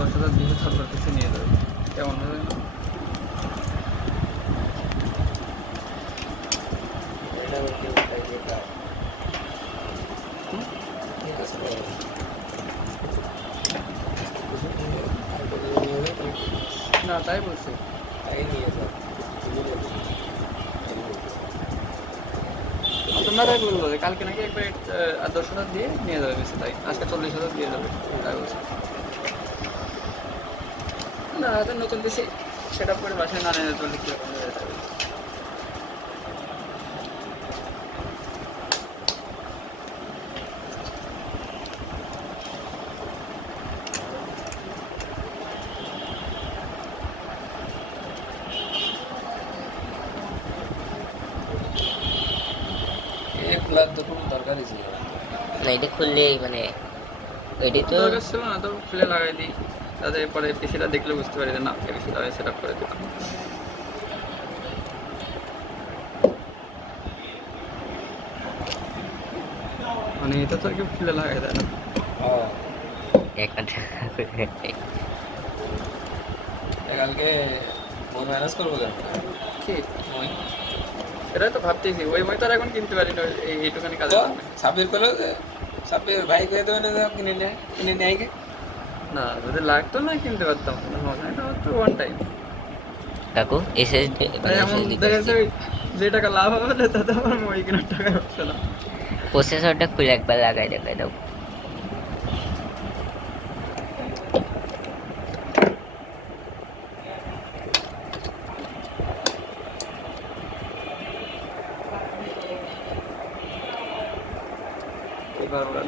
দশ হাজার দিয়ে তারপর কিছু নিয়ে যাবে। কেমন হবে? না, তাই বলছি। তাই নিয়ে বলব কালকে নাকি একবার দশ হাজার দিয়ে নিয়ে যাবে বেশি তাই। আজকে চল্লিশ হাজার দিয়ে যাবে, তাই বলছে। না হাতে নতুন বেশি সেটা করে বাসায় না নিয়ে চল্লিশ টাকা করে দেবে, তাই বলছে। এ খোলার তো কোনো দরকারই ছিল না। এটা খুললেই মানে এটি তো লাগাই দিই তাতে পরে পিসিটা দেখলে বুঝতে পারি যে না পিসিটা সেট আপ করে দিলাম মানে এটা তো কেউ খুলে লাগাই দেয় না। কালকে ম্যানেজ করব কেন? কি? সেটাই তো ভাবতেছি ওই মই তো আর এখন কিনতে পারি না এই এইটুখানি কাজে। সাবির করল সাবির ভাই দেবে না কিনে নেয় কিনে নেয় না যদি লাগতো না কিনতে পারতাম। এটা হচ্ছে ওয়ান টাইম কাকু এসএসডি ওই যে টাকা লাভ হবে তাতে আমার মই কেনার টাকা হচ্ছে না। প্রসেসরটা খুলে একবার লাগাই দেখাই দাও। এবার ওরা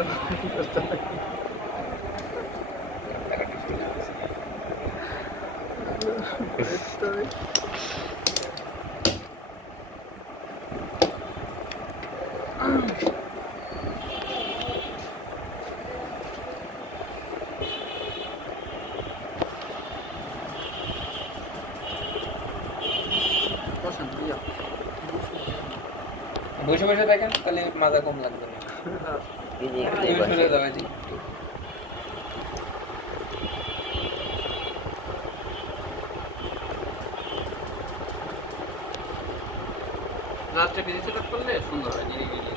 বসে বসে দেখেন তাহলে মাজা কম লাগবে না এই যে তুমি এই সরে বসে। যাও এই যে। রাত্রে বিজি সেট করলে সুন্দর হয় নিরিবিলি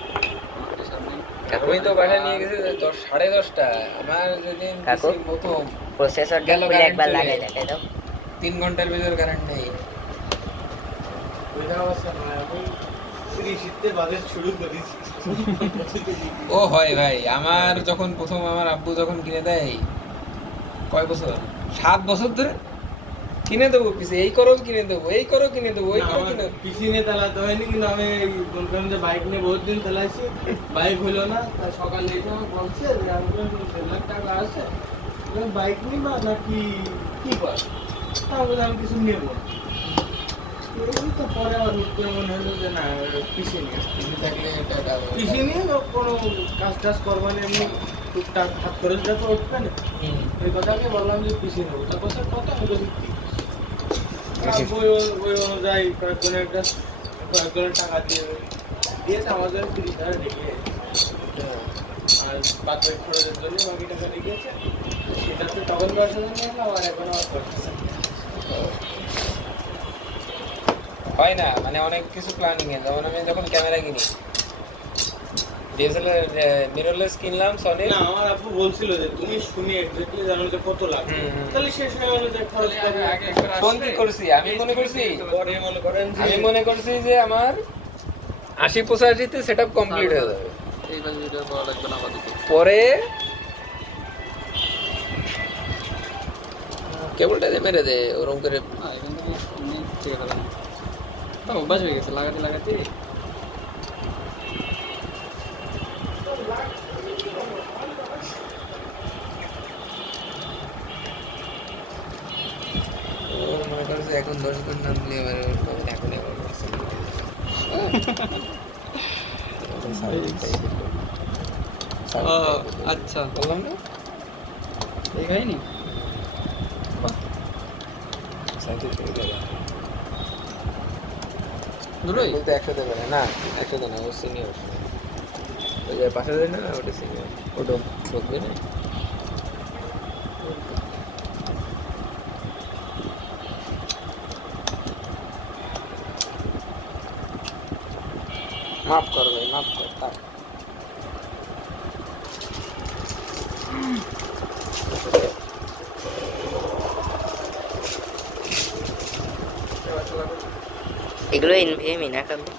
কোনো pressure নেই। আমি তো বাসায় নিয়ে গেছি দশ সাড়ে দশটা আমার যেদিন কাকু? PC প্রথম প্রসেসরটা গেল একবার লাগাই দেখাই দাও। তিন ঘণ্টার ভিতর কারেন্ট নেই। ও হয় ভাই আমার যখন প্রথম আমার আব্বু যখন কিনে দেয় কয় বছর? সাত বছর ধরে? কিনে দেবো পিছে এই করো কিনে দেবো এই করো কিনে দেবো ওই করো কিনে পিসি নিয়ে চালাতে হয়নি কিন্তু আমি এই বললাম যে বাইক নিয়ে বহুত দিন চালাইছি বাইক হইল না তাই সকালে এসে আমাকে বলছে যে আমি দেড় লাখ টাকা আছে বাইক নিবা নাকি কি কর? তা আমি বললাম, আমি কিছু নেব না। এই তো পরে আমার হুট করে মনে হলো যে না পিসি নিয়ে পিছে থাকলে পিসি নিয়ে তো কোনো কাজ টাজ করবানি এমনি টুকটাক হাত খরচটা তো উঠবে না। এই কথাকে বললাম যে পিসি নেব। তা কথা কত? আমি বলছি রেখে হয় না মানে অনেক কিছু প্ল্যানিং এ যেমন আমি যখন ক্যামেরা কিনি ডিএসএলআর মিররলেস কিনলাম সনি না আমার আপু বলছিল যে তুমি শুনে এক্স্যাক্টলি জানো যে কত। তাহলে অনুযায়ী খরচ ফোন কি করছি? আমি মনে করছি পরে মনে করেন যে আমি মনে করছি যে আমার আশি পঁচাশিতে সেট আপ কমপ্লিট হয়ে যাবে। পরে কেবলটা যে মেরে দে ওরকম করে অভ্যাস হয়ে গেছে লাগাতে লাগাতে। ও মনে করছে এখন দশ জন নাম এবার ওর কাছে ও আচ্ছা। বললাম না এই গেল দুটোই বলতে একসাথে বেড়ে না একসাথে না ও সিনিয়র ওই যে পাশে না ওটা সিনিয়র ওটা ঢুকবে না মাফ কর ভাই মাফ কর থাক। এগুলো এনভিএমই না কাবু